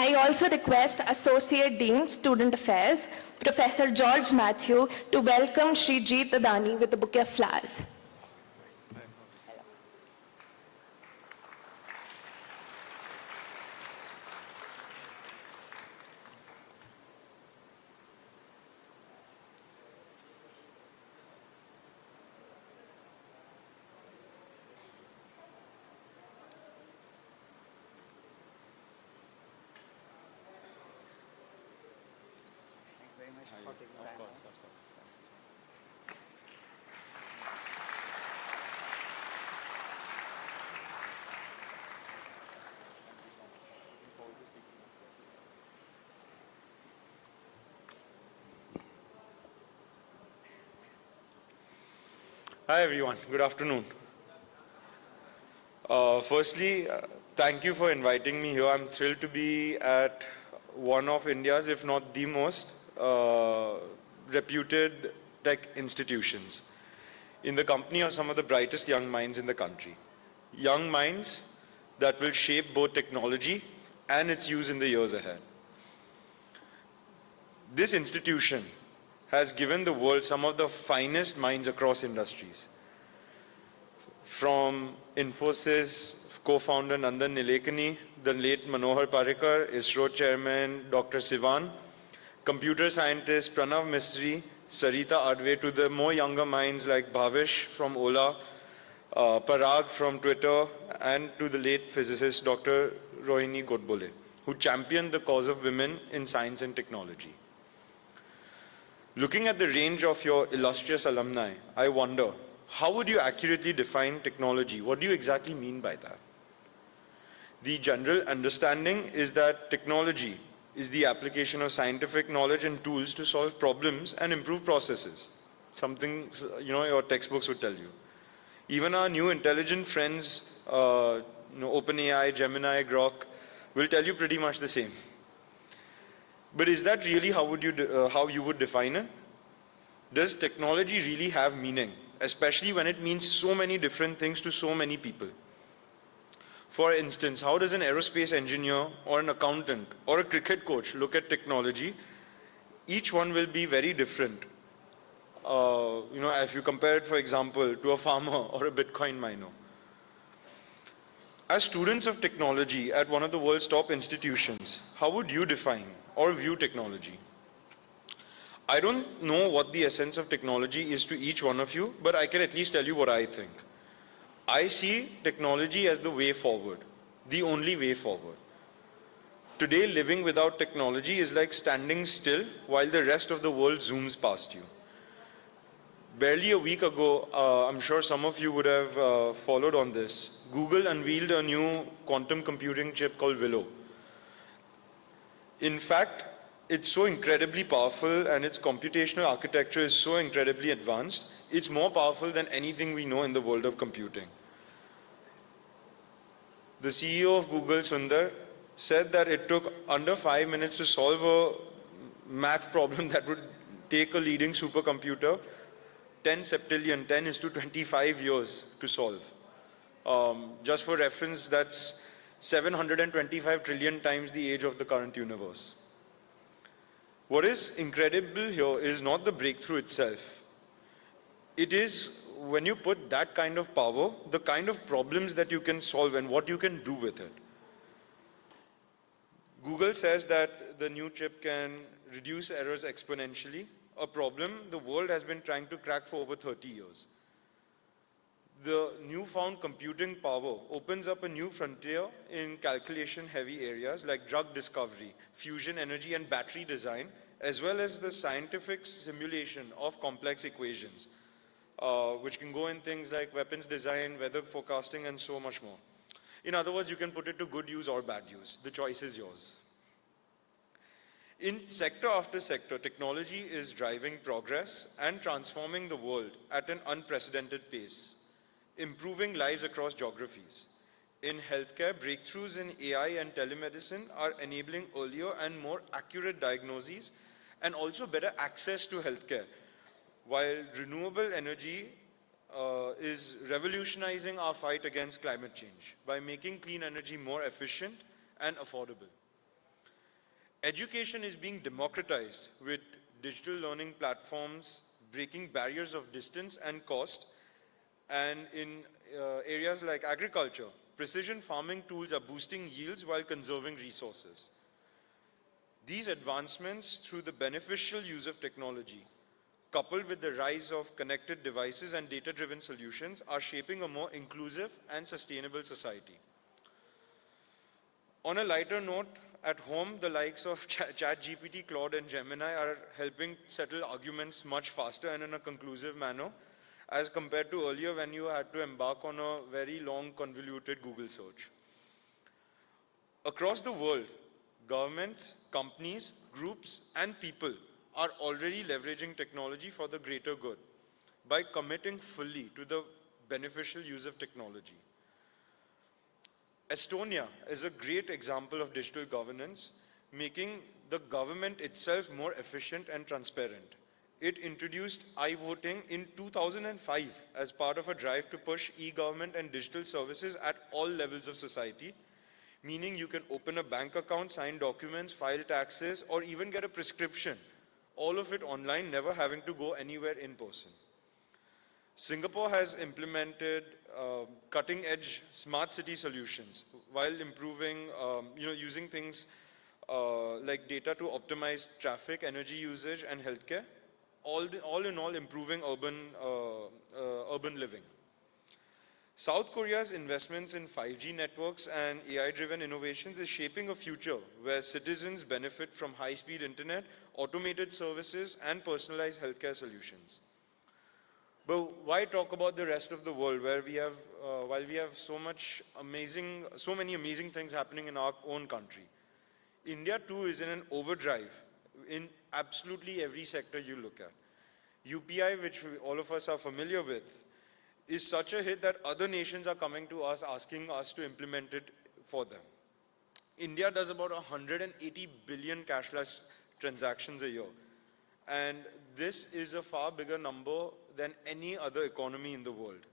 I also request Associate Dean, Student Affairs, Professor George Matthew, to welcome Shri JEET Adani with a bouquet of flowers. Hi everyone, good afternoon. Firstly, thank you for inviting me here. I'm thrilled to be at one of India's, if not the most, reputed tech institutions in the company of some of the brightest young minds in the country. Young minds that will shape both technology and its use in the years ahead. This institution has given the world some of the finest minds across industries. From Infosys co-founder Nandan Nilekani, the late Manohar Parrikar, ISRO chairman Dr. Sivan, computer scientist Pranav Misri, Sarita Adve, to the more younger minds like Bhavish from Ola, Parag from Twitter, and to the late physicist Dr. Rohini Godbole, who championed the cause of women in science and technology. Looking at the range of your illustrious alumni, I wonder, how would you accurately define technology? What do you exactly mean by that? The general understanding is that technology is the application of scientific knowledge and tools to solve problems and improve processes. Something, your textbooks would tell you. Even our new intelligent friends, OpenAI, Gemini, Grok, will tell you pretty much the same. But is that really how you would define it? Does technology really have meaning, especially when it means so many different things to so many people? For instance, how does an aerospace engineer or an accountant or a cricket coach look at technology? Each one will be very different. If you compare it, for example, to a farmer or a Bitcoin miner. As students of technology at one of the world's top institutions, how would you define or view technology? I don't know what the essence of technology is to each one of you, but I can at least tell you what I think. I see technology as the way forward, the only way forward. Today, living without technology is like standing still while the rest of the world zooms past you. Barely a week ago, I'm sure some of you would have followed on this, Google unveiled a new quantum computing chip called Willow. In fact, it's so incredibly powerful and its computational architecture is so incredibly advanced, it's more powerful than anything we know in the world of computing. The CEO of Google, Sundar, said that it took under 5 minutes to solve a math problem that would take a leading supercomputer 10 septillion, 10 is to 25 years to solve. Just for reference, that's 725 trillion times the age of the current universe. What is incredible here is not the breakthrough itself. It is when you put that kind of power, the kind of problems that you can solve and what you can do with it. Google says that the new chip can reduce errors exponentially, a problem the world has been trying to crack for over 30 years. The newfound computing power opens up a new frontier in calculation-heavy areas like drug discovery, fusion energy, and battery design, as well as the scientific simulation of complex equations, which can go in things like weapons design, weather forecasting, and so much more. In other words, you can put it to good use or bad use. The choice is yours. In sector after sector, technology is driving progress and transforming the world at an unprecedented pace, improving lives across geographies. In healthcare, breakthroughs in AI and telemedicine are enabling earlier and more accurate diagnoses and also better access to healthcare, while renewable energy is revolutionizing our fight against climate change by making clean energy more efficient and affordable. Education is being democratized with digital learning platforms breaking barriers of distance and cost. And in areas like agriculture, precision farming tools are boosting yields while conserving resources. These advancements through the beneficial use of technology, coupled with the rise of connected devices and data-driven solutions, are shaping a more inclusive and sustainable society. On a lighter note, at home, the likes of ChatGPT, Claude, and Gemini are helping settle arguments much faster and in a conclusive manner, as compared to earlier when you had to embark on a very long, convoluted Google search. Across the world, governments, companies, groups, and people are already leveraging technology for the greater good by committing fully to the beneficial use of technology. Estonia is a great example of digital governance, making the government itself more efficient and transparent. It introduced e-voting in 2005 as part of a drive to push e-government and digital services at all levels of society, meaning you can open a bank account, sign documents, file taxes, or even get a prescription. All of it online, never having to go anywhere in person. Singapore has implemented cutting-edge smart city solutions while improving, using things like data to optimize traffic, energy usage, and healthcare. All in all, improving urban living. South Korea's investments in 5G networks and AI-driven innovations is shaping a future where citizens benefit from high-speed internet, automated services, and personalized healthcare solutions. But why talk about the rest of the world where we have, while we have so many amazing things happening in our own country? India too is in an overdrive in absolutely every sector you look at. UPI, which all of us are familiar with, is such a hit that other nations are coming to us asking us to implement it for them. India does about 180 billion cashless transactions a year. And this is a far bigger number than any other economy in the world.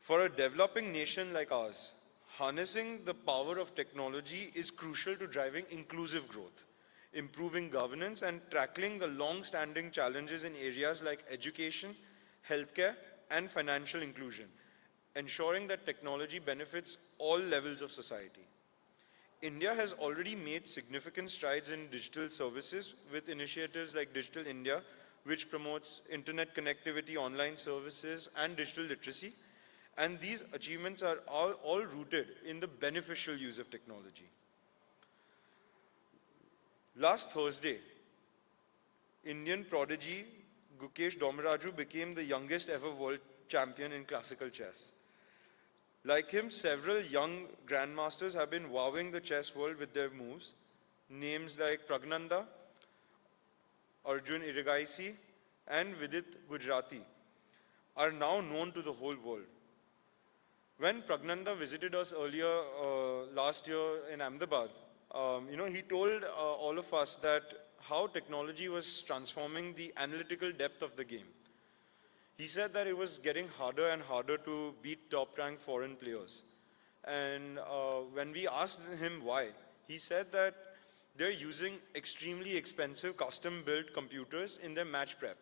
For a developing nation like ours, harnessing the power of technology is crucial to driving inclusive growth, improving governance, and tackling the long-standing challenges in areas like education, healthcare, and financial inclusion, ensuring that technology benefits all levels of society. India has already made significant strides in digital services with initiatives like Digital India, which promotes internet connectivity, online services, and digital literacy. And these achievements are all rooted in the beneficial use of technology. Last Thursday, Indian prodigy Gukesh Domaraju became the youngest ever world champion in classical chess. Like him, several young grandmasters have been wowing the chess world with their moves. Names like Pragnanda, Arjun Irigaisi, and Vidit Gujarati are now known to the whole world. When Pragnanda visited us earlier last year in Ahmedabad, he told all of us that how technology was transforming the analytical depth of the game. He said that it was getting harder and harder to beat top-ranked foreign players. And when we asked him why, he said that they're using extremely expensive custom-built computers in their match prep.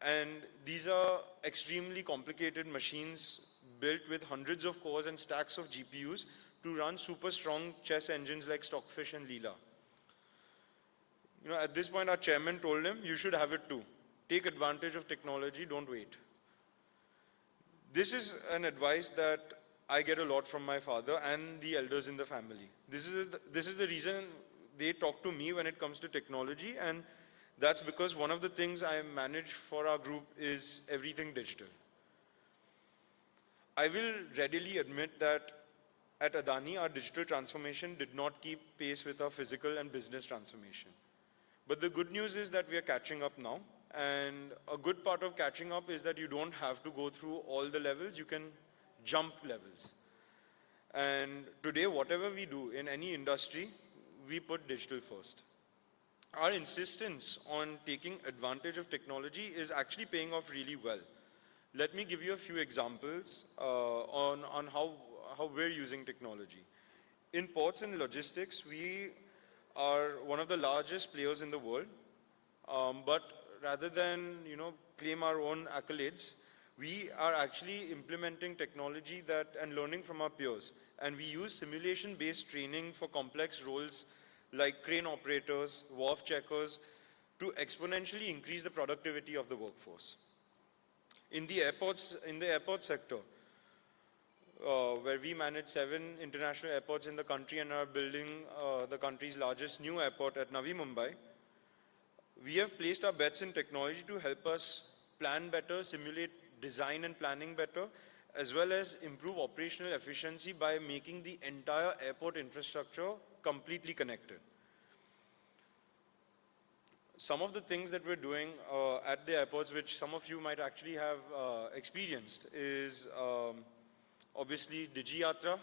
And these are extremely complicated machines built with hundreds of cores and stacks of GPUs to run super strong chess engines like Stockfish and Leela. At this point, our chairman told him, you should have it too. Take advantage of technology, don't wait. This is an advice that I get a lot from my father and the elders in the family. This is the reason they talk to me when it comes to technology, and that's because one of the things I manage for our group is everything digital. I will readily admit that at Adani, our digital transformation did not keep pace with our physical and business transformation. But the good news is that we are catching up now. And a good part of catching up is that you don't have to go through all the levels, you can jump levels. And today, whatever we do in any industry, we put digital first. Our insistence on taking advantage of technology is actually paying off really well. Let me give you a few examples on how we're using technology. In ports and logistics, we are one of the largest players in the world, but rather than claim our own accolades, we are actually implementing technology and learning from our peers. And we use simulation-based training for complex roles like crane operators, wharf checkers, to exponentially increase the productivity of the workforce. In the airport sector, where we manage 7 international airports in the country and are building the country's largest new airport at Navi Mumbai, we have placed our bets in technology to help us plan better, simulate design and planning better, as well as improve operational efficiency by making the entire airport infrastructure completely connected. Some of the things that we're doing at the airports, which some of you might actually have experienced, is obviously DigiYatra.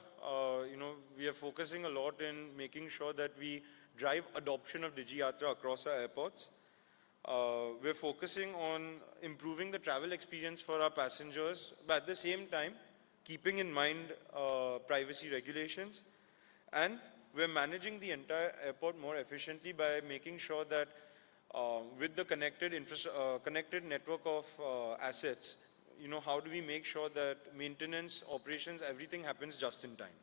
We are focusing a lot in making sure that we drive adoption of DigiYatra across our airports. We're focusing on improving the travel experience for our passengers, but at the same time, keeping in mind privacy regulations. And we're managing the entire airport more efficiently by making sure that with the connected network of assets, how do we make sure that maintenance, operations, everything happens just in time.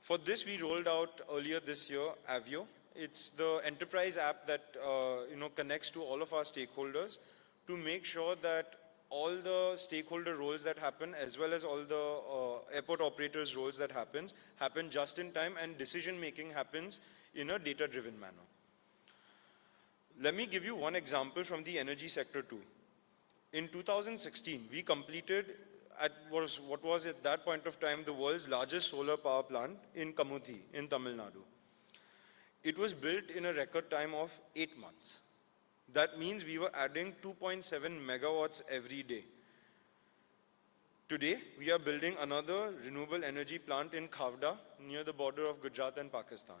For this, we rolled out earlier this year, Avio. It's the enterprise app that connects to all of our stakeholders to make sure that all the stakeholder roles that happen, as well as all the airport operators roles that happen just in time, and decision making happens in a data-driven manner. Let me give you one example from the energy sector too. In 2016, we completed what was at that point of time the world's largest solar power plant in Kamuthi in Tamil Nadu. It was built in a record time of 8 months. That means we were adding 2.7 megawatts every day. Today, we are building another renewable energy plant in Khavda, near the border of Gujarat and Pakistan.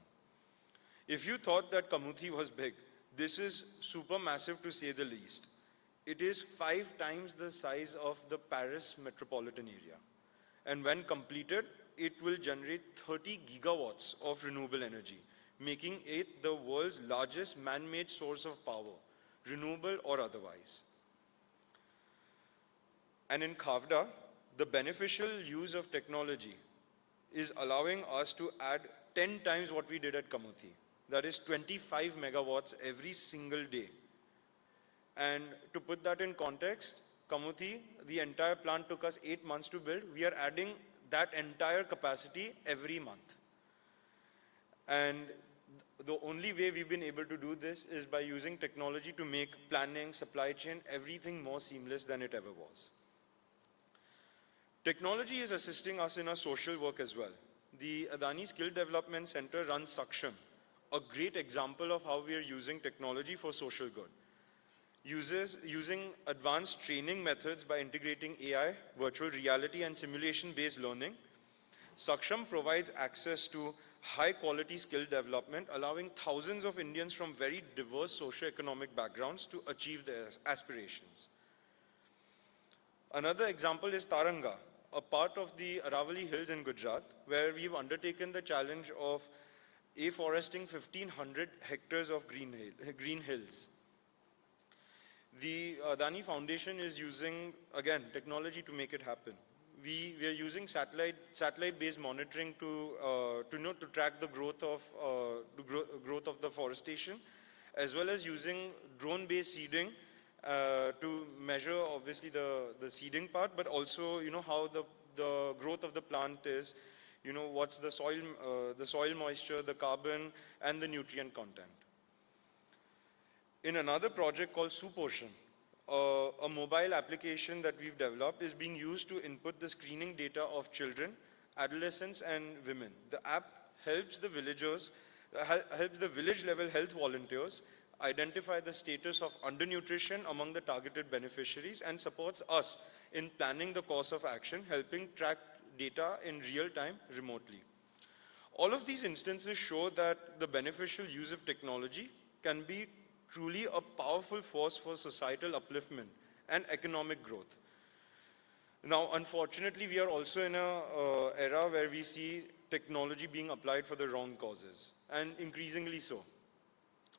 If you thought that Kamuthi was big, this is super massive to say the least. It is 5 times the size of the Paris metropolitan area. And when completed, it will generate 30 gigawatts of renewable energy, making it the world's largest man-made source of power, renewable or otherwise. And in Khavda, the beneficial use of technology is allowing us to add 10 times what we did at Kamuthi. That is 25 megawatts every single day. And to put that in context, Kamuthi, the entire plant took us 8 months to build. We are adding that entire capacity every month. And the only way we've been able to do this is by using technology to make planning, supply chain, everything more seamless than it ever was. Technology is assisting us in our social work as well. The Adani Skill Development Center runs Saksham, a great example of how we are using technology for social good. Using advanced training methods by integrating AI, virtual reality, and simulation-based learning, Saksham provides access to high-quality skill development, allowing thousands of Indians from very diverse socio-economic backgrounds to achieve their aspirations. Another example is Taranga, a part of the Aravalli Hills in Gujarat, where we've undertaken the challenge of afforesting 1,500 hectares of green hills. The Adani Foundation is using, again, technology to make it happen. We are using satellite-based monitoring to track the growth of the forestation, as well as using drone-based seeding to measure, obviously, the seeding part, but also, how the growth of the plant is, what's the soil moisture, the carbon, and the nutrient content. In another project called Suposhan, a mobile application that we've developed is being used to input the screening data of children, adolescents, and women. The app helps the village-level health volunteers identify the status of undernutrition among the targeted beneficiaries and supports us in planning the course of action, helping track data in real time remotely. All of these instances show that the beneficial use of technology can be truly a powerful force for societal upliftment and economic growth. Now, unfortunately, we are also in an era where we see technology being applied for the wrong causes. and increasingly so.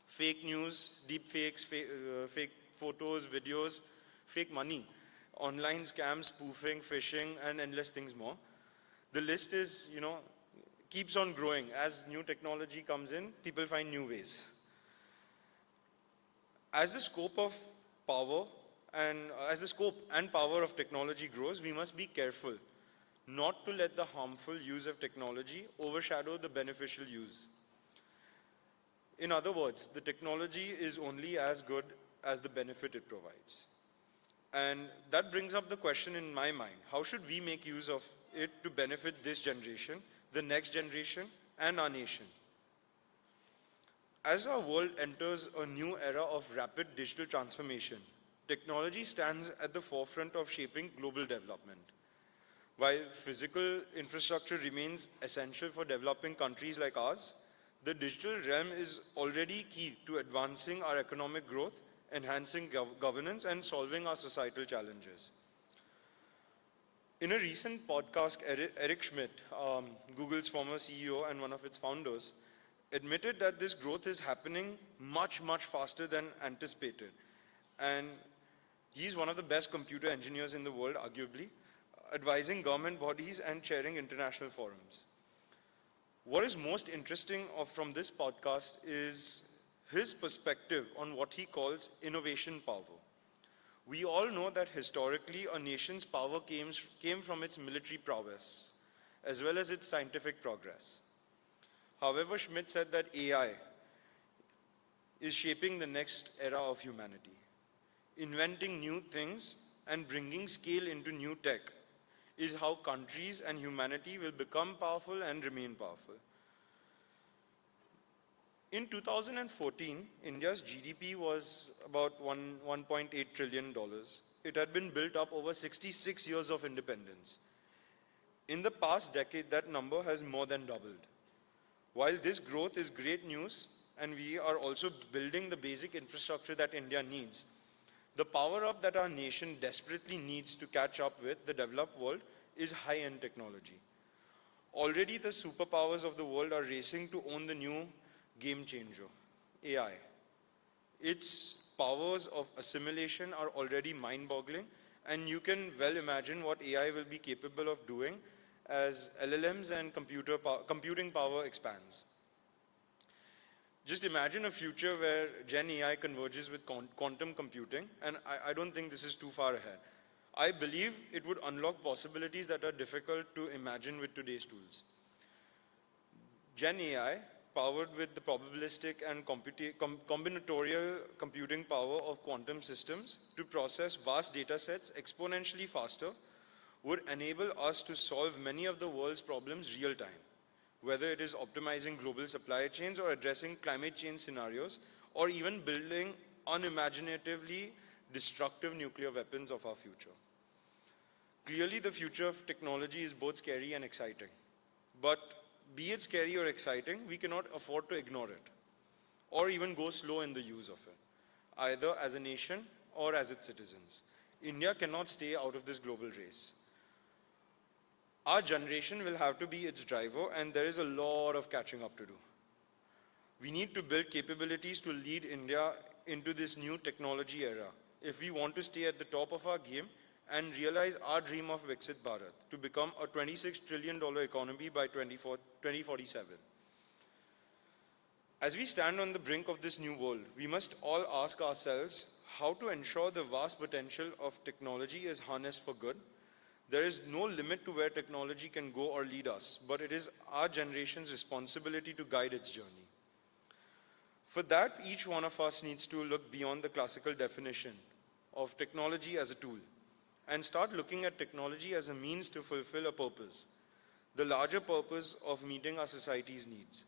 Fake news, deep fakes, fake photos, videos, fake money, online scams, spoofing, phishing, and endless things more. The list is, keeps on growing. As new technology comes in, people find new ways. As the scope and power of technology grows, we must be careful not to let the harmful use of technology overshadow the beneficial use. In other words, the technology is only as good as the benefit it provides. And that brings up the question in my mind, how should we make use of it to benefit this generation, the next generation, and our nation? As our world enters a new era of rapid digital transformation, technology stands at the forefront of shaping global development. While physical infrastructure remains essential for developing countries like ours, the digital realm is already key to advancing our economic growth, enhancing governance, and solving our societal challenges. In a recent podcast, Eric Schmidt, Google's former CEO and one of its founders, admitted that this growth is happening much, much faster than anticipated. And he's one of the best computer engineers in the world, arguably, advising government bodies and chairing international forums. What is most interesting from this podcast is his perspective on what he calls innovation power. We all know that historically a nation's power came from its military prowess, as well as its scientific progress. However, Schmidt said that AI is shaping the next era of humanity. Inventing new things and bringing scale into new tech is how countries and humanity will become powerful and remain powerful. In 2014, India's GDP was about $1.8 trillion. It had been built up over 66 years of independence. In the past decade, that number has more than doubled. While this growth is great news, and we are also building the basic infrastructure that India needs, the power-up that our nation desperately needs to catch up with the developed world is high-end technology. Already the superpowers of the world are racing to own the new game changer, AI. Its powers of assimilation are already mind-boggling, and you can well imagine what AI will be capable of doing as LLMs and computing power expands. Just imagine a future where Gen AI converges with quantum computing, and I don't think this is too far ahead. I believe it would unlock possibilities that are difficult to imagine with today's tools. Gen AI, powered with the probabilistic and combinatorial computing power of quantum systems to process vast data sets exponentially faster, would enable us to solve many of the world's problems real time, whether it is optimizing global supply chains or addressing climate change scenarios, or even building unimaginatively destructive nuclear weapons of our future. Clearly, the future of technology is both scary and exciting. But be it scary or exciting, we cannot afford to ignore it, or even go slow in the use of it, either as a nation or as its citizens. India cannot stay out of this global race. Our generation will have to be its driver, and there is a lot of catching up to do. We need to build capabilities to lead India into this new technology era if we want to stay at the top of our game and realize our dream of Viksit Bharat to become a $26 trillion economy by 2047. As we stand on the brink of this new world, we must all ask ourselves how to ensure the vast potential of technology is harnessed for good. There is no limit to where technology can go or lead us, but it is our generation's responsibility to guide its journey. For that, each one of us needs to look beyond the classical definition of technology as a tool and start looking at technology as a means to fulfill a purpose, the larger purpose of meeting our society's needs.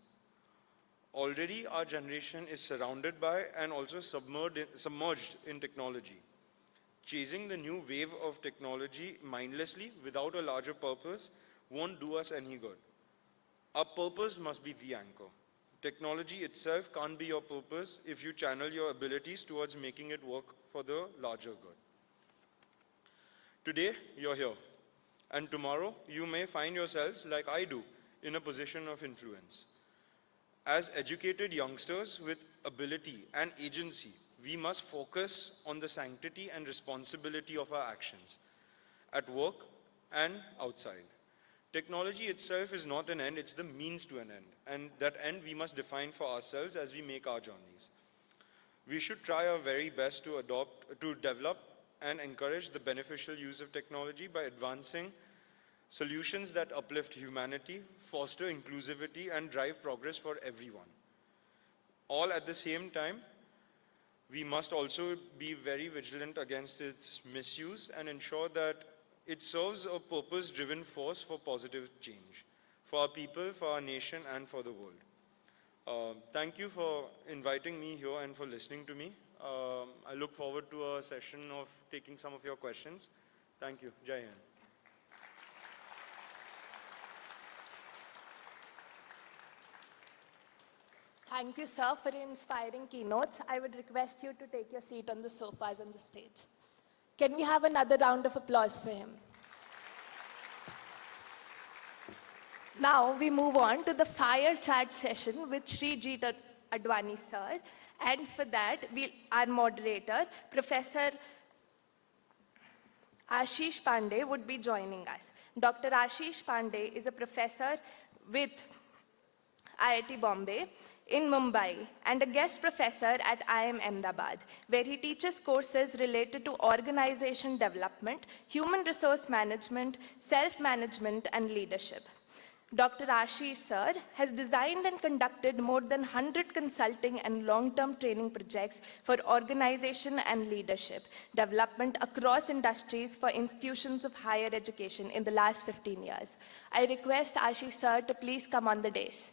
Already, our generation is surrounded by and also submerged in technology. Chasing the new wave of technology mindlessly without a larger purpose won't do us any good. Our purpose must be the anchor. Technology itself can't be your purpose if you channel your abilities towards making it work for the larger good. Today, you're here, and tomorrow you may find yourselves, like I do, in a position of influence. As educated youngsters with ability and agency, we must focus on the sanctity and responsibility of our actions at work and outside. Technology itself is not an end, it's the means to an end. And that end we must define for ourselves as we make our journeys. We should try our very best to develop and encourage the beneficial use of technology by advancing solutions that uplift humanity, foster inclusivity, and drive progress for everyone. All at the same time, we must also be very vigilant against its misuse and ensure that it serves a purpose-driven force for positive change, for our people, for our nation, and for the world. Thank you for inviting me here and for listening to me. I look forward to a session of taking some of your questions. Thank you. Jai Hind. Thank you, sir, for your inspiring keynotes. I would request you to take your seat on the sofas on the stage. Can we have another round of applause for him? Now we move on to the fire chat session with Shri Jeet Adani, sir. And for that, our moderator, Professor Ashish Pandey, would be joining us. Dr. Ashish Pandey is a professor with IIT Bombay in Mumbai and a guest professor at IIM Ahmedabad, where he teaches courses related to organization development, human resource management, self-management, and leadership. Dr. Ashish sir has designed and conducted more than 100 consulting and long-term training projects for organization and leadership development across industries for institutions of higher education in the last 15 years. I request Ashish sir to please come on the dais.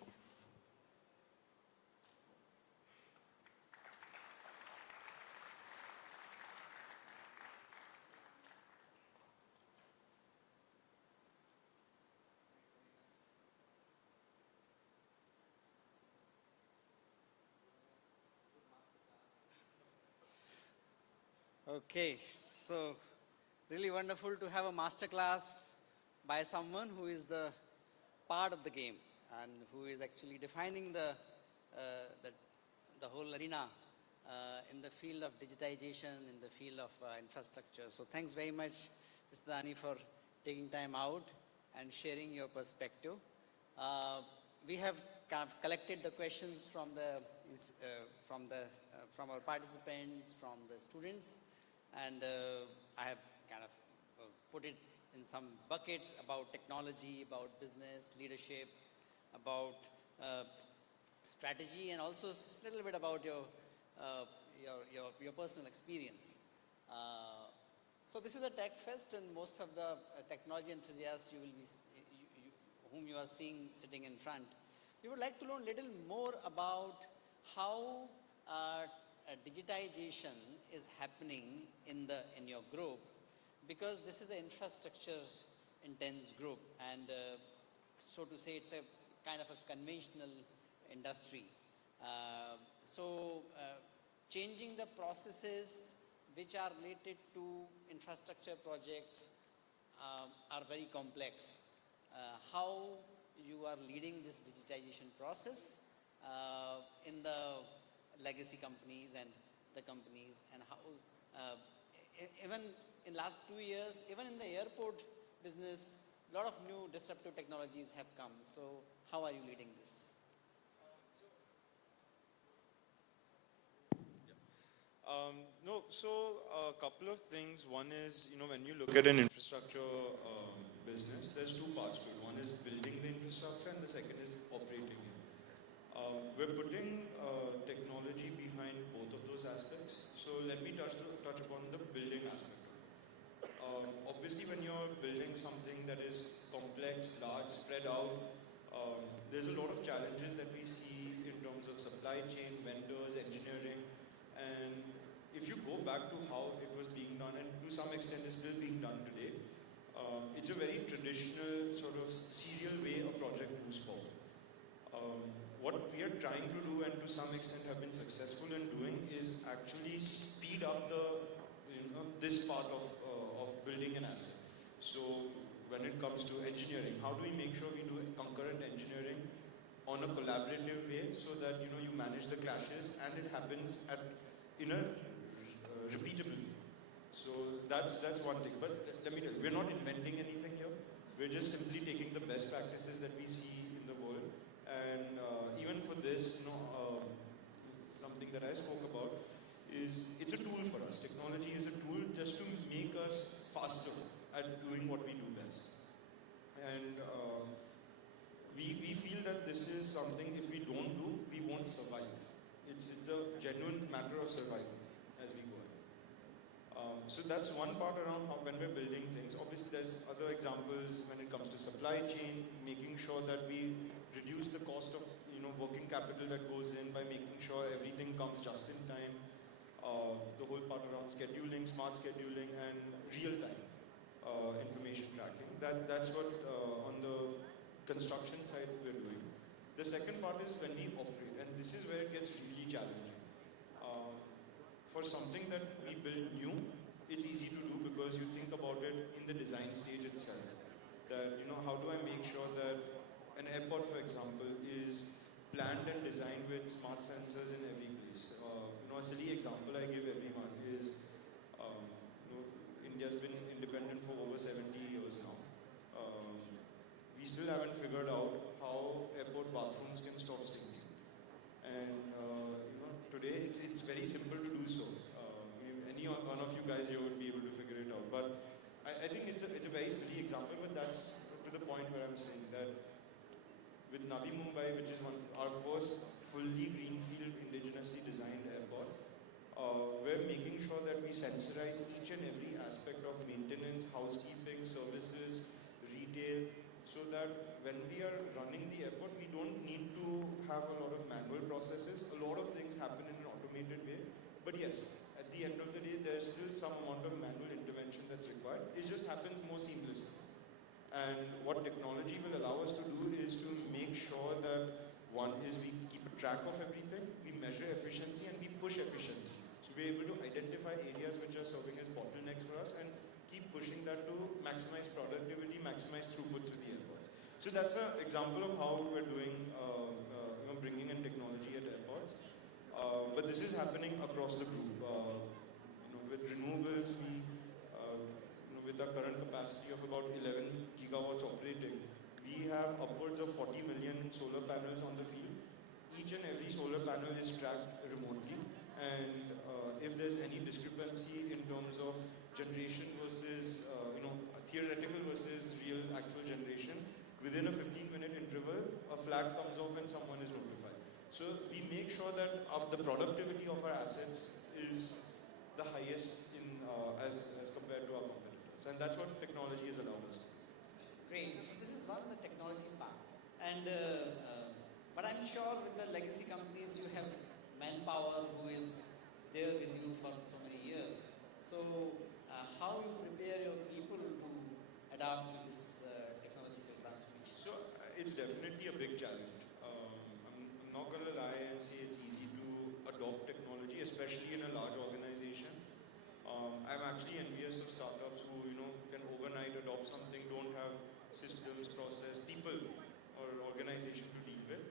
Okay, so really wonderful to have a master class by someone who is the part of the game and who is actually defining the whole arena in the field of digitization, in the field of infrastructure. So thanks very much, Mr. Adani, for taking time out and sharing your perspective. We have kind of collected the questions from our participants, from the students, and I have kind of put it in some buckets about technology, about business, leadership, about strategy, and also a little bit about your personal experience. So this is a Techfest, and most of the technology enthusiasts whom you are seeing sitting in front, we would like to learn a little more about how digitization is happening in your group, because this is an infrastructure intense group, and so to say it's a kind of a conventional industry. So changing the processes which are related to infrastructure projects are very complex. How you are leading this digitization process in the legacy companies and the companies, and how even in last 2 years, even in the airport business, a lot of new disruptive technologies have come. So how are you leading this? So a couple of things. One is, when you look at an infrastructure business, there's two parts to it. One is building the infrastructure, and the second is operating it. We're putting technology behind both of those aspects. So let me touch upon the building aspect. Obviously, when you're building something that is complex, large, spread out, there's a lot of challenges that we see in terms of supply chain, vendors, engineering. And if you go back to how it was being done, and to some extent is still being done today, it's a very traditional sort of serial way a project moves forward. What we are trying to do, and to some extent have been successful in doing, is actually speed up this part of building an asset. So when it comes to engineering, how do we make sure we do concurrent engineering on a collaborative way so that you manage the clashes and it happens in a repeatable way. So that's one thing. But let me tell you, we're not inventing anything here. We're just simply taking the best practices that we see in the world. And even for this, something that I spoke about is it's a tool for us. Technology is a tool just to make us faster at doing what we do best. And we feel that this is something if we don't do, we won't survive. It's a genuine matter of survival as we go ahead. So that's one part around how when we're building things. Obviously, there's other examples when it comes to supply chain, making sure that we reduce the cost of working capital that goes in by making sure everything comes just in time. The whole part around scheduling, smart scheduling, and real-time information tracking. That's what on the construction side we're doing. The second part is when we operate, and this is where it gets really challenging. For something that we build new, it's easy to do because you think about it in the design stage itself. That, how do I make sure that an airport, for example, is planned and designed with smart sensors in every place. A silly example I give everyone is India's been independent for over 70 years now. We still haven't figured out how airport bathrooms can stop stinking. And today it's very simple to do so. Any one of you guys here would be able to figure it out. But I think it's a very silly example, but that's to the point where I'm saying that with Navi Mumbai, which is our first fully greenfield indigenously designed airport, we're making sure that we sensorize each and every aspect of maintenance, housekeeping, services, retail, so that when we are running the airport, we don't need to have a lot of manual processes. A lot of things happen in an automated way. But yes, at the end of the day, there's still some amount of manual intervention that's required. It just happens more seamlessly. And what technology will allow us to do is to make sure that one is we keep a track of everything, we measure efficiency, and we push efficiency. So we're able to identify areas which are serving as bottlenecks for us and keep pushing that to maximize productivity, maximize throughput through the airports. So that's an example of how we're doing, bringing in technology at airports. But this is happening across the group. With renewables, with our current capacity of about 11 gigawatts operating, we have upwards of 40 million solar panels on the field. Each and every solar panel is tracked remotely, and if there's any discrepancy in terms of generation versus, theoretical versus real actual generation, within a 15-minute interval, a flag comes off and someone is notified. So we make sure that the productivity of our assets is the highest as compared to our competitors. And that's what technology has allowed us to. Great. So this is one of the technology part. And but I'm sure with the legacy companies you have manpower who is there with you for so many years. So how you prepare your people to adapt to this technological transformation? So it's definitely a big challenge. I'm not going to lie and say it's easy to adopt technology, especially in a large organization. I'm actually envious of startups who, can overnight adopt something, don't have systems, process, people, or organization to deal with.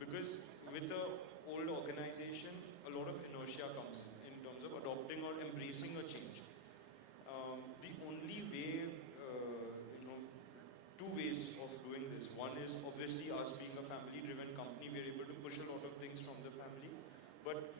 Because with the old organization, a lot of inertia comes in terms of adopting or embracing a change. The only way, two ways of doing this. One is obviously us being a family-driven company, we're able to push a lot of things from the family, but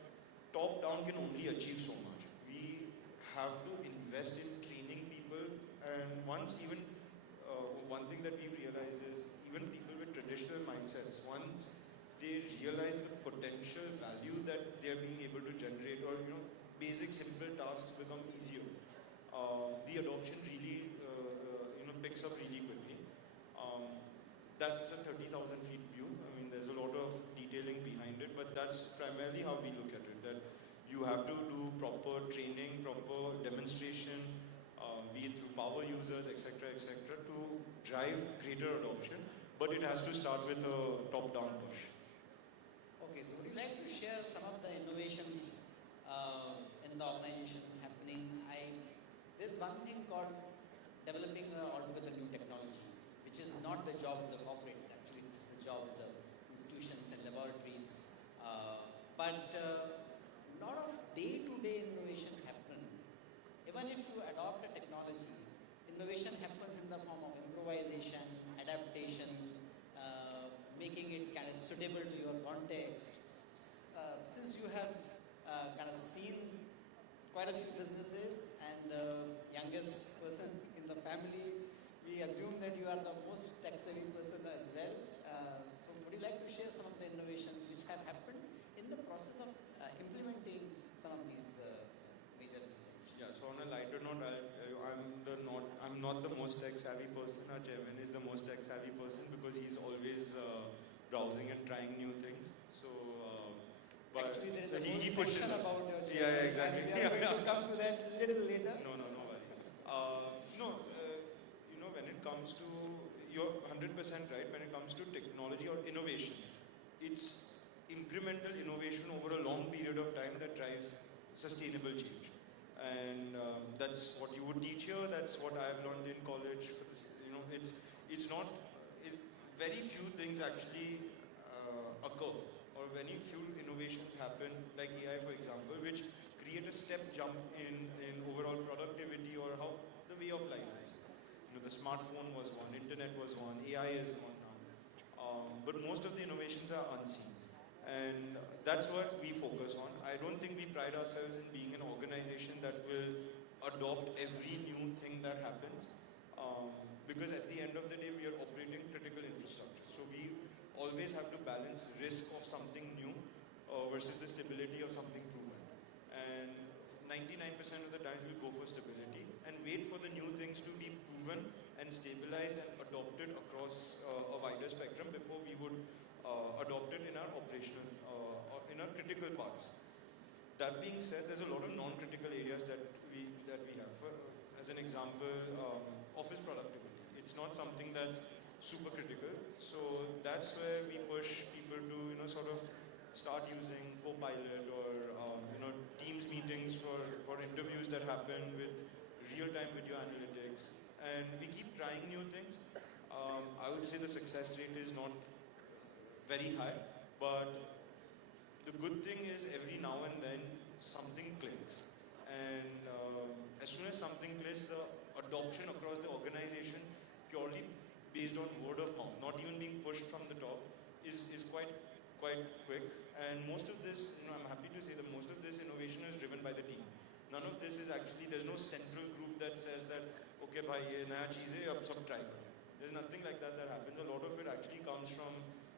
top-down can only achieve so much. We have to invest in training people, and one thing that we've realized is even people with traditional mindsets, once they realize the potential value that they're being able to generate, or basic simple tasks become easier, the adoption really picks up really quickly. That's a 30,000 feet view. I mean, there's a lot of detailing behind it, but that's primarily how we look at it, that you have to do proper training, proper demonstration, be it through power users, etc., to drive greater adoption, but it has to start with a top-down push. Okay, so would you like to share some of the innovations in the organization happening? There's one thing called developing altogether new technology, which is not the job of the corporates, actually it's the job of the suitable to your context. Since you have kind of seen quite a few businesses and youngest person in the family, we assume that you are the most tech-savvy person as well. So would you like to share some of the innovations which have happened in the process of implementing some of these major innovations? Yeah, so on a lighter note, I'm not the most tech-savvy person. Our chairman is the most tech-savvy person because he's always browsing and trying new things. So, but Actually, there is so a whole he pushes section us. about your Yeah, chairman, yeah, exactly. and we are going to come to that a little later. No worries. When it comes to, you're 100% right, when it comes to technology or innovation, it's incremental innovation over a long period of time that drives sustainable change. And that's what you would teach here, that's what I've learned in college. It's not, very few things actually occur, or very few innovations happen, like AI for example, which create a step jump in overall productivity or how the way of life is. The smartphone was one, internet was one, AI is one now. But most of the innovations are unseen. And that's what we focus on. I don't think we pride ourselves in being an organization that will adopt every new thing that happens. Because at the end of the day, we are operating critical infrastructure. So we always have to balance risk of something new versus the stability of something proven. And 99% of the time we'll go for stability and wait for the new things to be proven and stabilized and adopted across a wider spectrum before we would adopt it in our operational, or in our critical parts. That being said, there's a lot of non-critical areas that we have. As an example, office productivity. It's not something that's super critical. So that's where we push people to sort of start using Copilot or Teams meetings for interviews that happen with real-time video analytics. And we keep trying new things. I would say the success rate is not very high, but the good thing is every now and then something clicks. And as soon as something clicks, the adoption across the organization, purely based on word of mouth, not even being pushed from the top, is quite quick. And most of this, I'm happy to say that most of this innovation is driven by the team. None of this is actually, there's no central group that says that, okay, bhai, ye naya cheez hai, ab sab try karo. There's nothing like that happens. A lot of it actually comes from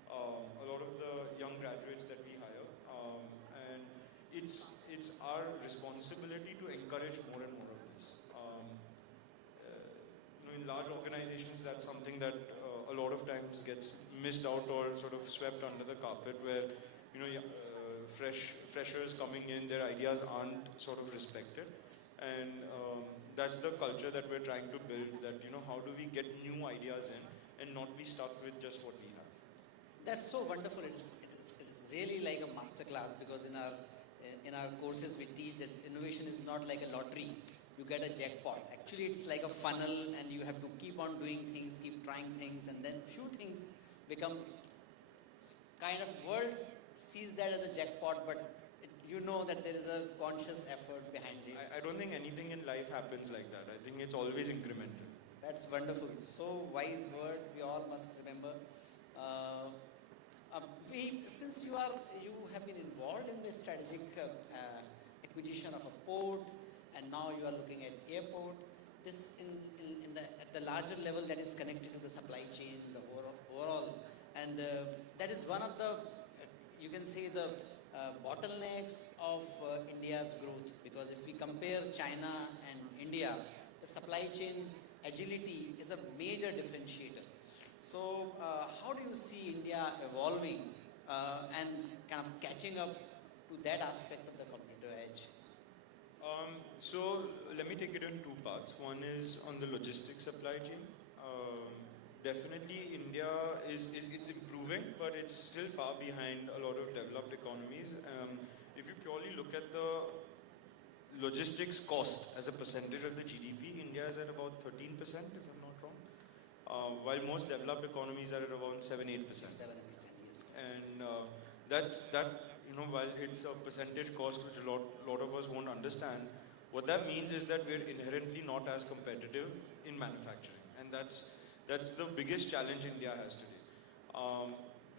a lot of the young graduates that we hire. And it's our responsibility to encourage more and more of this. In large organizations, that's something that a lot of times gets missed out or sort of swept under the carpet, where freshers coming in, their ideas aren't sort of respected. And that's the culture that we're trying to build, that how do we get new ideas in and not be stuck with just what we have. That's so wonderful. It is really like a masterclass, because in our courses we teach that innovation is not like a lottery. You get a jackpot. Actually, it's like a funnel, and you have to keep on doing things, keep trying things, and then few things become kind of, world sees that as a jackpot, but you know that there is a conscious effort behind it. I don't think anything in life happens like that. I think it's always incremental. That's wonderful. So wise word, we all must remember. Since you have been involved in the strategic acquisition of a port, and now you are looking at airport, this at the larger level that is connected to the supply chain, the overall, and that is one of the, you can say, the bottlenecks of India's growth, because if we compare China and India, the supply chain agility is a major differentiator. So how do you see India evolving and kind of catching up to that aspect of the competitive edge? So let me take it in two parts. One is on the logistics supply chain. Definitely India it's improving, but it's still far behind a lot of developed economies. If you purely look at the logistics cost as a percentage of the GDP, India is at about 13%, if I'm not wrong, while most developed economies are at around 7-8%. 7%, yes. And while it's a percentage cost which a lot of us won't understand, what that means is that we're inherently not as competitive in manufacturing, and that's the biggest challenge India has today.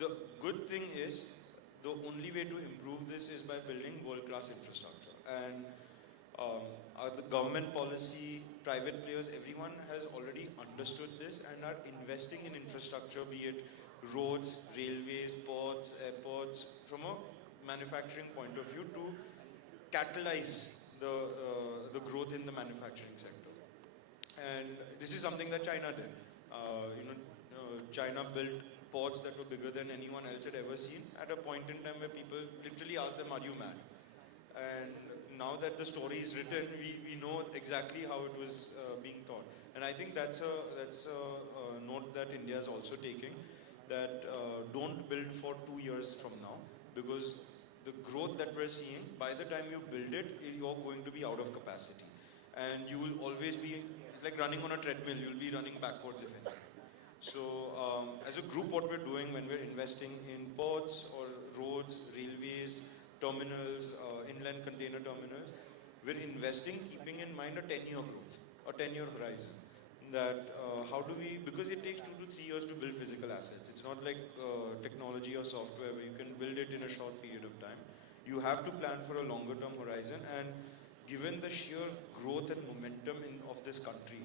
The good thing is, the only way to improve this is by building world-class infrastructure. And the government policy, private players, everyone has already understood this and are investing in infrastructure, be it roads, railways, ports, airports, from a manufacturing point of view to catalyze the growth in the manufacturing sector. And this is something that China did. China built ports that were bigger than anyone else had ever seen at a point in time where people literally asked them, are you mad? And now that the story is written, we know exactly how it was being thought. And I think that's a note that India is also taking, that don't build for 2 years from now, because the growth that we're seeing, by the time you build it, you're going to be out of capacity. And you will always be, it's like running on a treadmill, you'll be running backwards if anything. So as a group, what we're doing when we're investing in ports or roads, railways, terminals, inland container terminals, we're investing keeping in mind a 10-year growth, a 10-year horizon. That how do we, because it takes 2 to 3 years to build physical assets. It's not like technology or software where you can build it in a short period of time. You have to plan for a longer term horizon, and given the sheer growth and momentum of this country,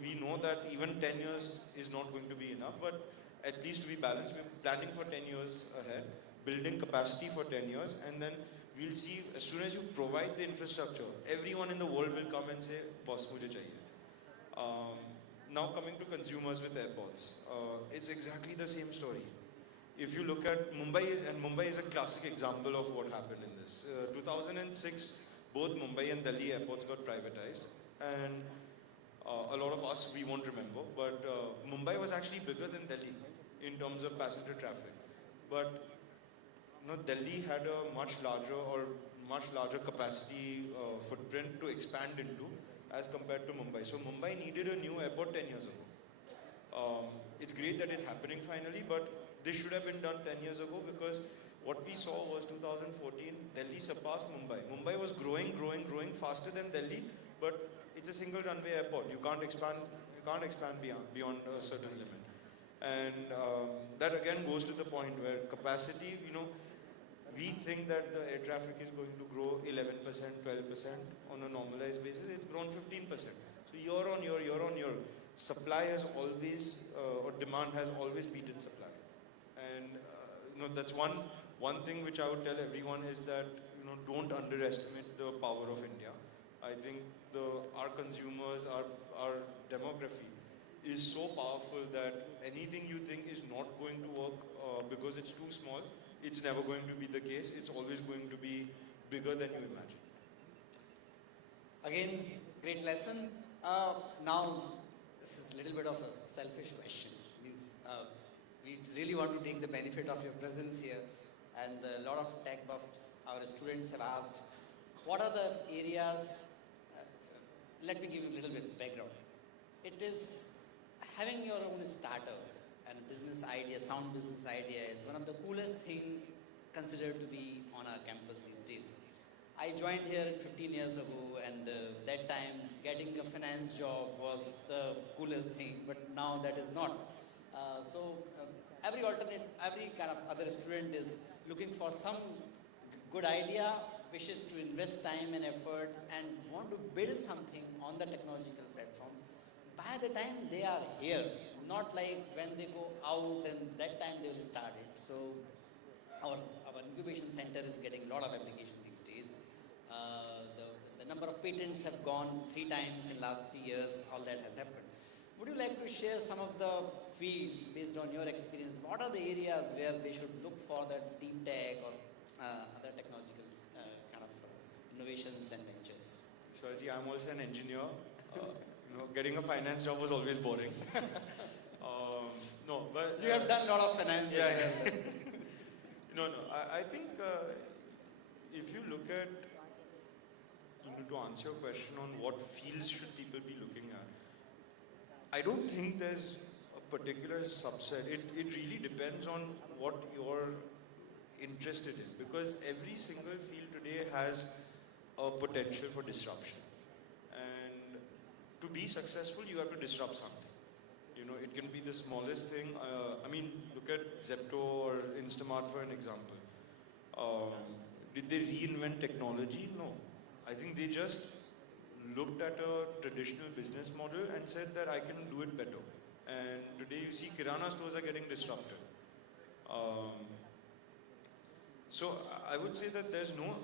we know that even 10 years is not going to be enough, but at least to be balanced, we're planning for 10 years ahead, building capacity for 10 years, and then we'll see, as soon as you provide the infrastructure, everyone in the world will come and say, boss, mujhe chahiye. Now coming to consumers with airports, it's exactly the same story. If you look at Mumbai, and Mumbai is a classic example of what happened in this. 2006, both Mumbai and Delhi airports got privatized, and a lot of us, we won't remember, but Mumbai was actually bigger than Delhi in terms of passenger traffic. But Delhi had a much larger capacity footprint to expand into as compared to Mumbai. So Mumbai needed a new airport 10 years ago. It's great that it's happening finally, but this should have been done 10 years ago, because what we saw was 2014, Delhi surpassed Mumbai. Mumbai was growing faster than Delhi, but it's a single runway airport. You can't expand beyond a certain limit. And that again goes to the point where capacity, we think that the air traffic is going to grow 11%, 12% on a normalized basis. It's grown 15%. So year on year, supply has always, or demand has always beaten supply. And that's one thing which I would tell everyone is that don't underestimate the power of India. I think our consumers, our demography is so powerful that anything you think is not going to work because it's too small, it's never going to be the case. It's always going to be bigger than you imagine. Again, great lesson. Now, this is a little bit of a selfish question. We really want to take the benefit of your presence here, and a lot of tech buffs, our students have asked, what are the areas, let me give you a little bit of background. It is having your own startup and business idea, sound business idea is one of the coolest thing considered to be on our campus these days. I joined here 15 years ago, and that time getting a finance job was the coolest thing, but now that is not. Every kind of other student is looking for some good idea, wishes to invest time and effort, and want to build something on the technological platform. By the time they are here, not like when they go out and that time they will start it. So our incubation center is getting a lot of application these days. The number of patents have gone 3 times in last 3 years, all that has happened. Would you like to share some of the fields based on your experience? What are the areas where they should look for the deep tech or other technological kind of innovations and ventures? Sorry, I'm also an engineer. Getting a finance job was always boring. No, but you have done a lot of finance. Yeah. No. I think if you look at, to answer your question on what fields should people be looking at, I don't think there's a particular subset. It really depends on what you're interested in, because every single field today has a potential for disruption. And to be successful, you have to disrupt something. You know, it can be the smallest thing. I mean, look at Zepto or Instamart for an example. Did they reinvent technology? No. I think they just looked at a traditional business model and said that I can do it better. And today you see Kirana stores are getting disrupted. Um, so I would say that there's no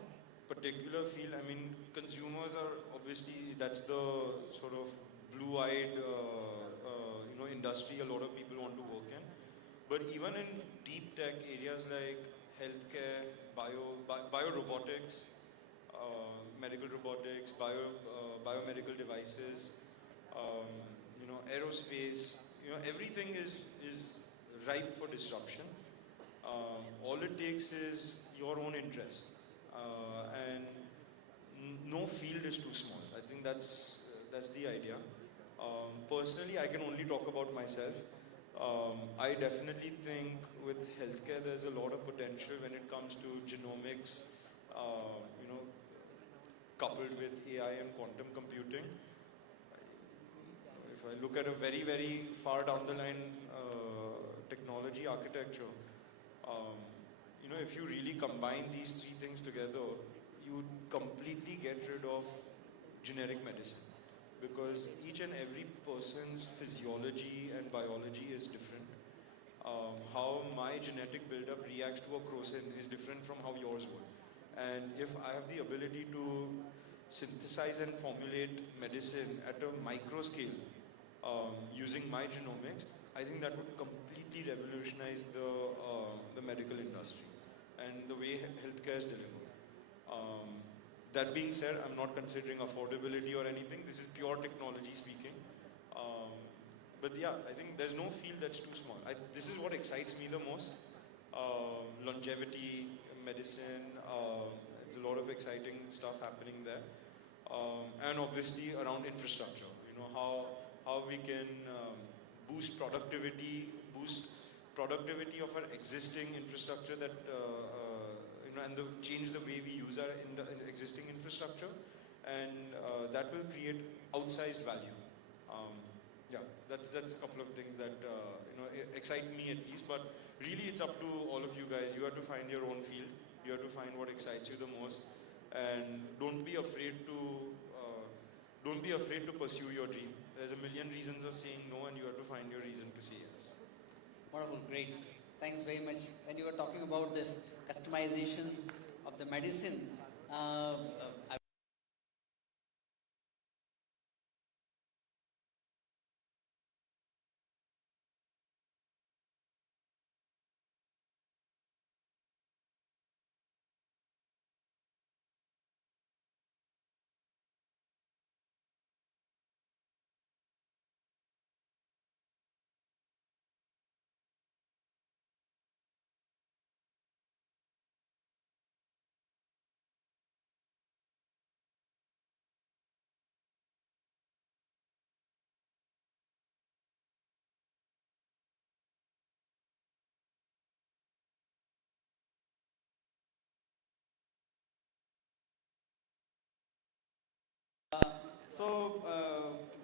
particular field. I mean, consumers are obviously, that's the sort of blue-eyed, industry a lot of people want to work in. But even in deep tech areas like healthcare, biorobotics, medical robotics, biomedical devices, um, aerospace, everything is ripe for disruption. All it takes is your own interest. And no field is too small. I think that's the idea. Personally, I can only talk about myself. I definitely think with healthcare there's a lot of potential when it comes to genomics, coupled with AI and quantum computing. If I look at a very, very far down the line technology architecture, if you really combine these three things together, you completely get rid of generic medicine. Because each and every person's physiology and biology is different. How my genetic buildup reacts to a crocin is different from how yours would. And if I have the ability to synthesize and formulate medicine at a micro scale using my genomics, I think that would completely revolutionize the medical industry and the way healthcare is delivered. That being said, I'm not considering affordability or anything. This is pure technology speaking. But yeah, I think there's no field that's too small. This is what excites me the most. Longevity, medicine, there's a lot of exciting stuff happening there. And obviously around infrastructure, how we can boost productivity of our existing infrastructure that and change the way we use our in the existing infrastructure, and that will create outsized value. Yeah, that's a couple of things that excite me at least. But really, it's up to all of you guys. You have to find your own field. You have to find what excites you the most, and don't be afraid to pursue your dream. There's a million reasons of saying no, and you have to find your reason to say yes. Wonderful, great. Thanks very much. When you were talking about this customization of the medicine,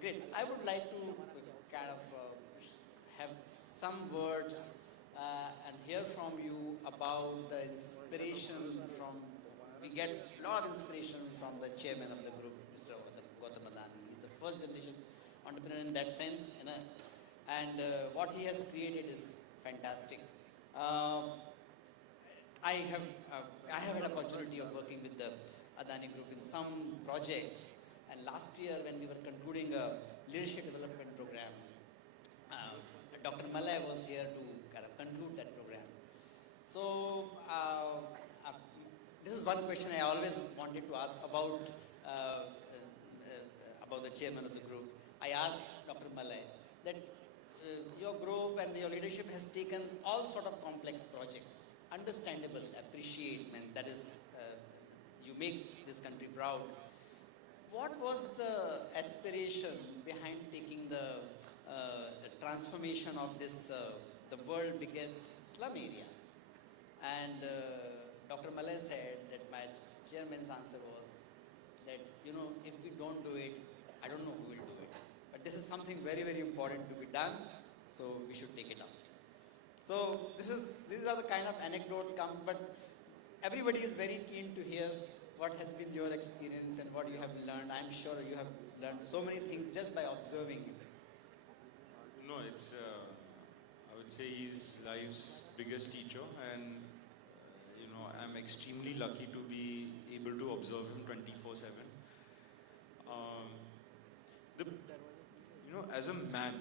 great. I would like to kind of have some words and hear from you about the inspiration from. We get a lot of inspiration from the chairman of the group, Mr. Gautam Adani. He's the first generation entrepreneur in that sense, and what he has created is fantastic. I have had opportunity of working with the Adani Group in some projects, and last year when we were concluding a leadership development program, Dr. Malay was here to kind of conclude that program. So this is one question I always wanted to ask about the chairman of the group. I asked Dr. Malay that your group and your leadership has taken all sort of complex projects. Understandable, appreciate, man, that is, you make this country proud. What was the aspiration behind taking the transformation of this, the world biggest slum area? And Dr. Malay said that my chairman's answer was that, if we don't do it, I don't know who will do it. But this is something very, very important to be done. so we should take it up. So these are the kind of anecdote comes, but everybody is very keen to hear what has been your experience and what you have learned. I'm sure you have learned so many things just by observing. No, it's, I would say he's life's biggest teacher, and I'm extremely lucky to be able to observe him 24/7. Um, as a man,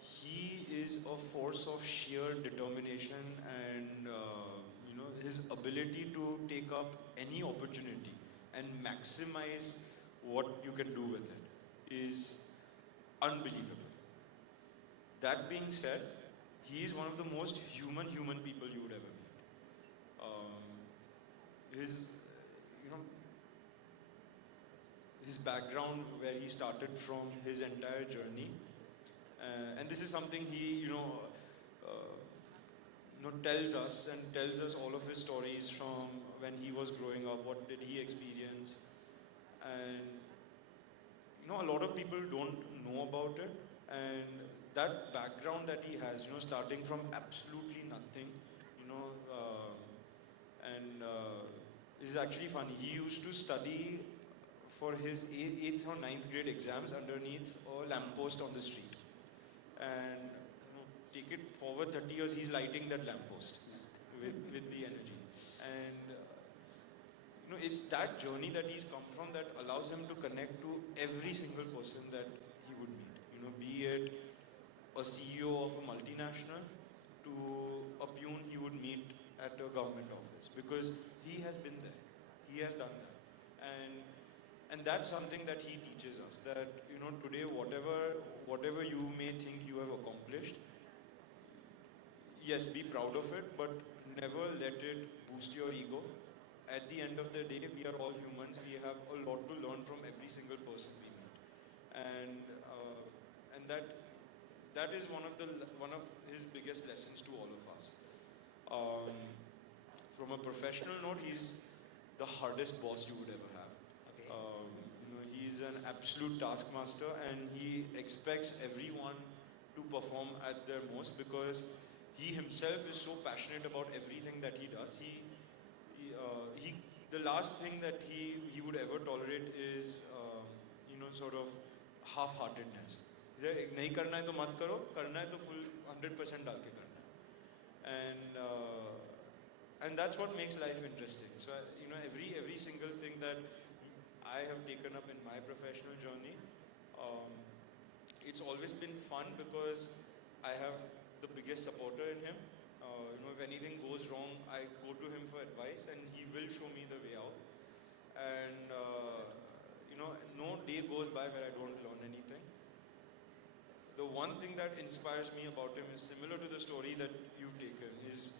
he is a force of sheer determination and, his ability to take up any opportunity and maximize what you can do with it is unbelievable. That being said, he is one of the most human people you would ever meet. His, you know, his background, where he started from, his entire journey, and this is something he, tells us and tells us all of his stories from when he was growing up. What did he experience? And a lot of people don't know about it, and that background that he has, starting from absolutely nothing, and this is actually funny. He used to study for his 8th or 9th grade exams underneath a lamppost on the street. And take it forward 30 years, he's lighting that lamppost with the energy. And it's that journey that he's come from that allows him to connect to every single person that he would meet. Be it a CEO of a multinational to a peon he would meet at a government office, because he has been there, he has done that, and that's something that he teaches us, that today whatever you may think you have accomplished, yes, be proud of it, but never let it boost your ego. At the end of the day, we are all humans. We have a lot to learn from every single person we meet, and that is one of his biggest lessons to all of us. From a professional note, he's the hardest boss you would ever have. Okay. He's an absolute taskmaster, and he expects everyone to perform at their most, because he himself is so passionate about everything that he does. The last thing that he would ever tolerate is, sort of half-heartedness. नहीं करना है तो मत करो, करना है तो full 100% डाल के करना है. And that's what makes life interesting. So every single thing that I have taken up in my professional journey, it's always been fun, because I have the biggest supporter in him. If anything goes wrong, I go to him for advice, and he will show me the way out. And no day goes by where I don't learn anything. The one thing that inspires me about him is similar to the story that you've taken. Is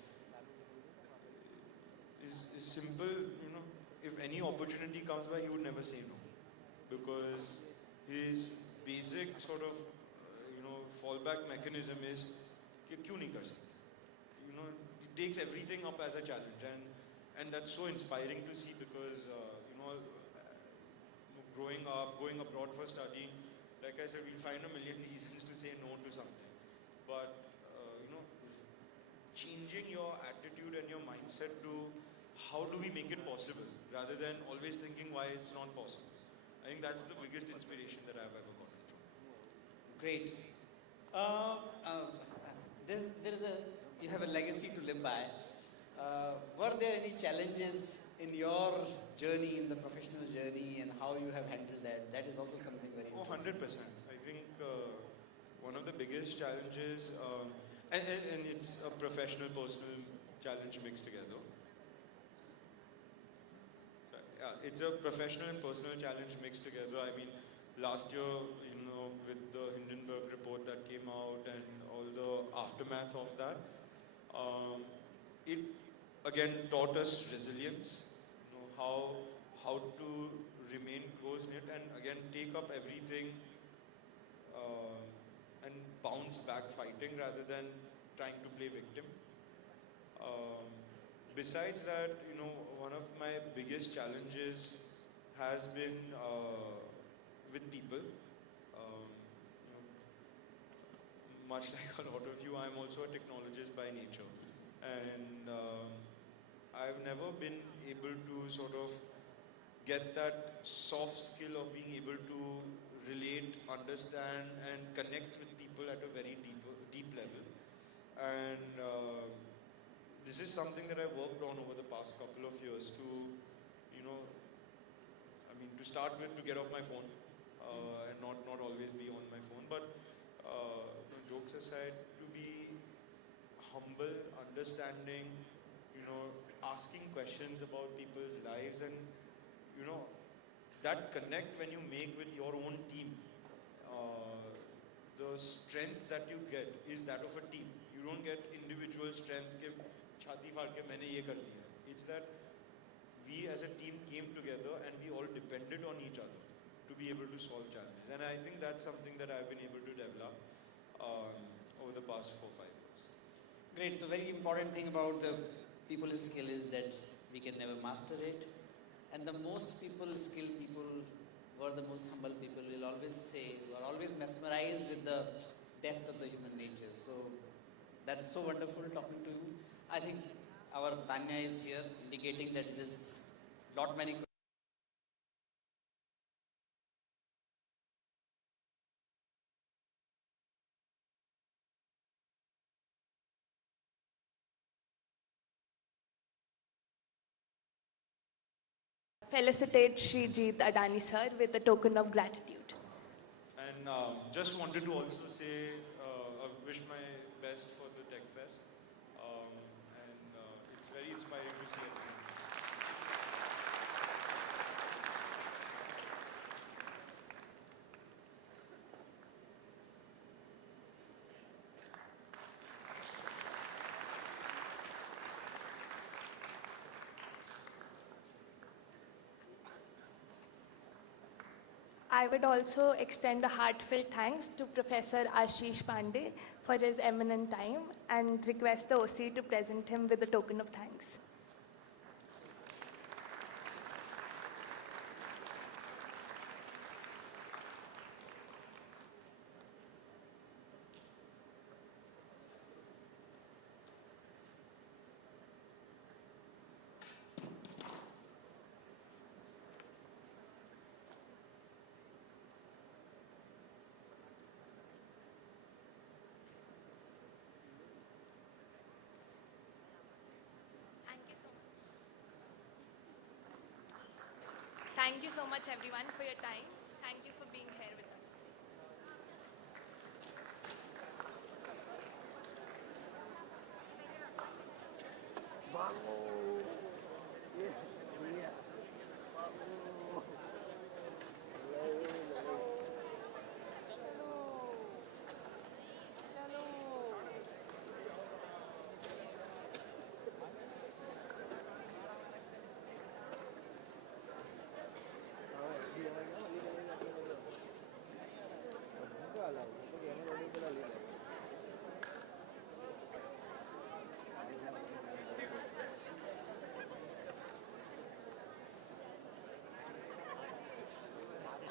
simple. If any opportunity comes by, he would never say no, because his basic sort of fallback mechanism is कि क्यों नहीं कर सकते. He takes everything up as a challenge, and that's so inspiring to see, because growing up, going abroad for studying, like I said, we'll find a million reasons to say no to something, but changing your attitude and your mindset to how do we make it possible, rather than always thinking why it's not possible. I think that's the biggest inspiration that I've ever gotten from. Great. You have a legacy to live by. Were there any challenges in your journey, in the professional journey, and how you have handled that? That is also something very interesting. 100%. I think one of the biggest challenges, and it's a professional, personal challenge mixed together. It's a professional and personal challenge mixed together. I mean, last year, with the Hindenburg report that came out and all the aftermath of that, it again taught us resilience, how to remain close-knit and again take up everything and bounce back fighting rather than trying to play victim. Besides that, one of my biggest challenges has been with people. much like a lot of you, I'm also a technologist by nature. And I've never been able to sort of get that soft skill of being able to relate, understand, and connect with people at a very deep level. And this is something that I've worked on over the past couple of years to, you know, I mean, to start with, to get off my phone and not always be on my phone. But jokes aside, to be humble, understanding, asking questions about people's lives, and you know, that connect when you make with your own team. The strength that you get is that of a team. You don't get individual strength ke chhati faad ke maine ye kar liya. It's that we as a team came together and we all depended on each other to be able to solve challenges. And I think that's something that I've been able to develop over the past 4-5 years. Great. So very important thing about the people skill is that we can never master it. And the most skilled people were the most humble people. Will always say, who are always mesmerized with the depth of the human nature. So that's so wonderful talking to you. I think our Tanya is here indicating that it is not many. Felicitate Shri Jeet Adani sir with a token of gratitude. And just wanted to also say, wish my best for the Techfest. And it's very inspiring to see everyone. I would also extend a heartfelt thanks to Professor Ashish Pandey for his eminent time and request the OC to present him with a token of thanks. Thank you so much, everyone, for your time. Thank you for being here with us.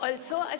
Also, a